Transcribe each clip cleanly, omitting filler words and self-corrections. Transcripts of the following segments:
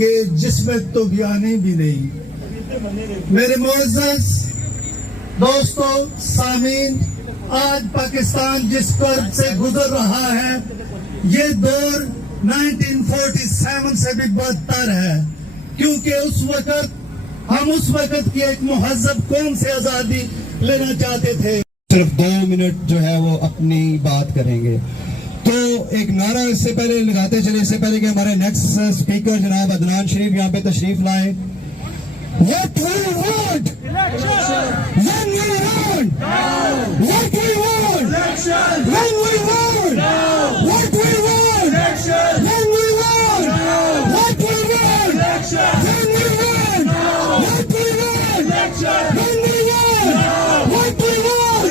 کہ جس میں طغیانی بھی نہیں۔ میرے معزز دوستو سامعین، آج پاکستان جس قرب سے گزر رہا ہے یہ دور 1947 سے بھی بدتر ہے، کیونکہ ہم اس وقت کی ایک مہذب قوم سے آزادی لینا چاہتے تھے۔ صرف 2 منٹ جو ہے وہ اپنی بات کریں گے، تو ایک نعرہ اس سے پہلے لگاتے چلے، اس سے پہلے کہ ہمارے نیکسٹ اسپیکر جناب عدنان شریف یہاں پہ تشریف لائیں۔ What we want! When we want! What we want! When we want! What we want! When we want! What we want! When we want! What we want! When we want! What we want!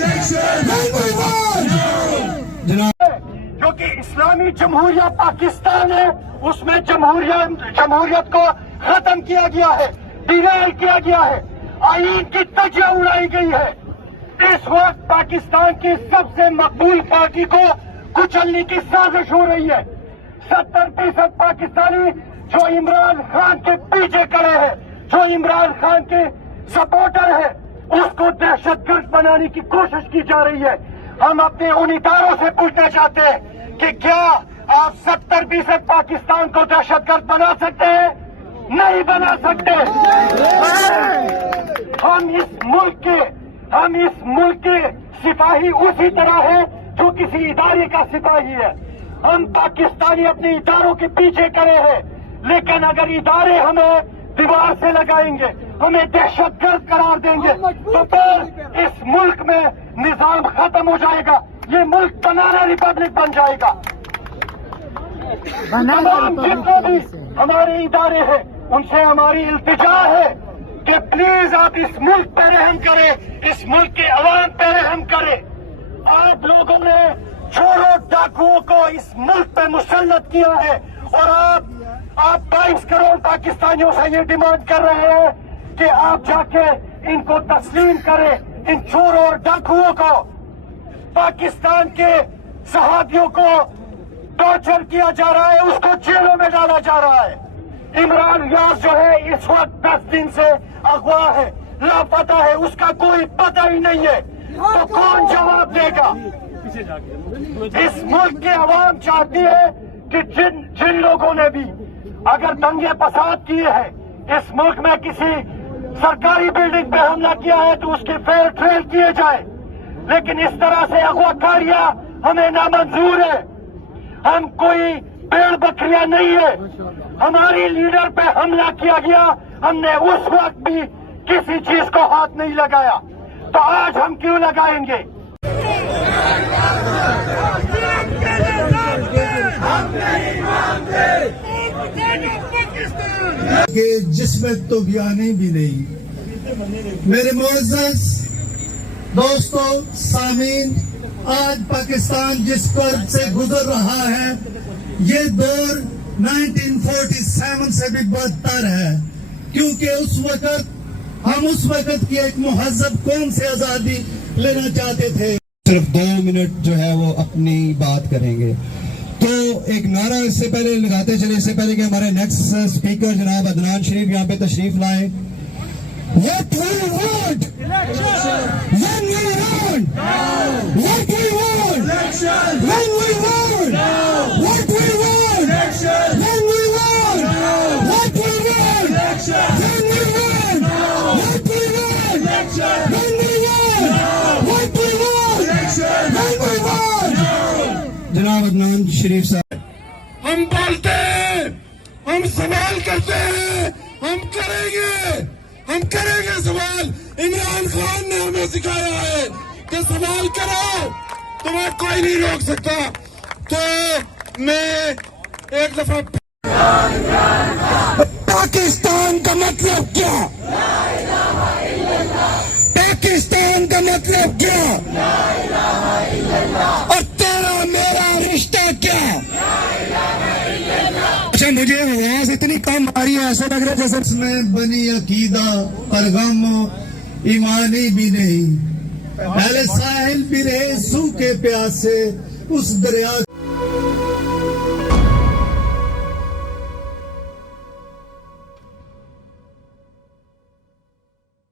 When we want! جناب جو کہ اسلامی جمہوریہ پاکستان ہے، اس میں جمہوریت کو ختم کیا گیا ہے، ڈینائل کیا گیا ہے، آئین کی تجیہ اڑائی گئی ہے۔ اس وقت پاکستان کی سب سے مقبول پارٹی کو کچلنے کی سازش ہو رہی ہے۔ 70% پاکستانی جو عمران خان کے پیچھے کھڑے ہیں، جو عمران خان کے سپورٹر ہیں، اس کو دہشت گرد بنانے کی کوشش کی جا رہی ہے۔ ہم اپنے ان اداروں سے پوچھنا چاہتے ہیں کہ کیا آپ 70% پاکستان کو دہشت گرد بنا سکتے ہیں؟ نہیں بنا سکتے۔ ہم اس ملک کے سپاہی اسی طرح ہیں جو کسی ادارے کا سپاہی ہے۔ ہم پاکستانی اپنے اداروں کے پیچھے کھڑے ہیں، لیکن اگر ادارے ہمیں دیوار سے لگائیں گے، ہمیں دہشت گرد قرار دیں گے، تو پھر اس ملک میں نظام ختم ہو جائے گا، یہ ملک بنانا ریپبلک بن جائے گا۔ تمام جتنے بھی ہمارے ادارے ہیں ان سے ہماری التجا ہے کہ پلیز آپ اس ملک پہ رحم کریں، اس ملک کے عوام پہ رحم کریں۔ آپ لوگوں نے چوروں ڈاکوؤں کو اس ملک پہ مسلط کیا ہے، اور آپ 22 کروڑ پاکستانیوں سے یہ ڈیمانڈ کر رہے ہیں کہ آپ جا کے ان کو تسلیم کریں، ان چوروں اور ڈاکوؤں کو۔ پاکستان کے صحافیوں کو ٹارچر کیا جا رہا ہے، اس کو جیلوں میں ڈالا جا رہا ہے۔ عمران یاس جو ہے اس وقت 10 دن سے اغوا ہے، لاپتہ ہے، اس کا کوئی پتہ ہی نہیں ہے، تو کون جواب دے گا؟ اس ملک کے عوام چاہتی ہے کہ جن لوگوں نے بھی اگر دنگے فساد کیے ہیں، اس ملک میں کسی سرکاری بلڈنگ پہ حملہ کیا ہے تو اس کے فیئر ٹریل کیے جائے، لیکن اس طرح سے اغوا کاریاں ہمیں نامنظور ہے۔ ہم کوئی بھیڑ بکریاں نہیں ہے۔ ہماری لیڈر پہ حملہ کیا گیا، ہم نے اس وقت بھی کسی چیز کو ہاتھ نہیں لگایا، تو آج ہم کیوں لگائیں گے؟ کہ جس میں طغیانی بھی نہیں۔ میرے معزز دوستو سامعین، آج پاکستان جس قرب سے گزر رہا ہے یہ دور 1947 سے بھی بدتر ہے، کیونکہ ہم اس وقت کی ایک مہذب قوم سے آزادی لینا چاہتے تھے۔ صرف 2 منٹ جو ہے وہ اپنی بات کریں گے، تو ایک نعرہ اس سے پہلے لگاتے چلے، اس سے پہلے کہ ہمارے نیکسٹ اسپیکر جناب عدنان شریف یہاں پہ تشریف لائیں۔ What we want! When we want! What we want! When we want! What we want! When we want! What we want! When we want! What we want! When we want! What we want! When we want! جناب عدنان شریف صاحب، ہم بولتے ہیں، ہم سوال کرتے ہیں، ہم کریں گے سوال۔ عمران خان نے ہمیں سکھایا ہے کہ سوال کرو، تمہیں کوئی نہیں روک سکتا۔ تو میں ایک دفعہ پاکستان کا مطلب کیا؟ پاکستان کا مطلب کیا؟ اور تیرا میرا رشتہ کیا؟ اچھا، مجھے آواز اتنی کم آ رہی ہے، ایسا لگ رہا ہے جیسے اس میں بنی عقیدہ پرغم ایمانی بھی نہیں۔ پہلے ساحل بھی رہے سوکھے پیاسے، اس دریا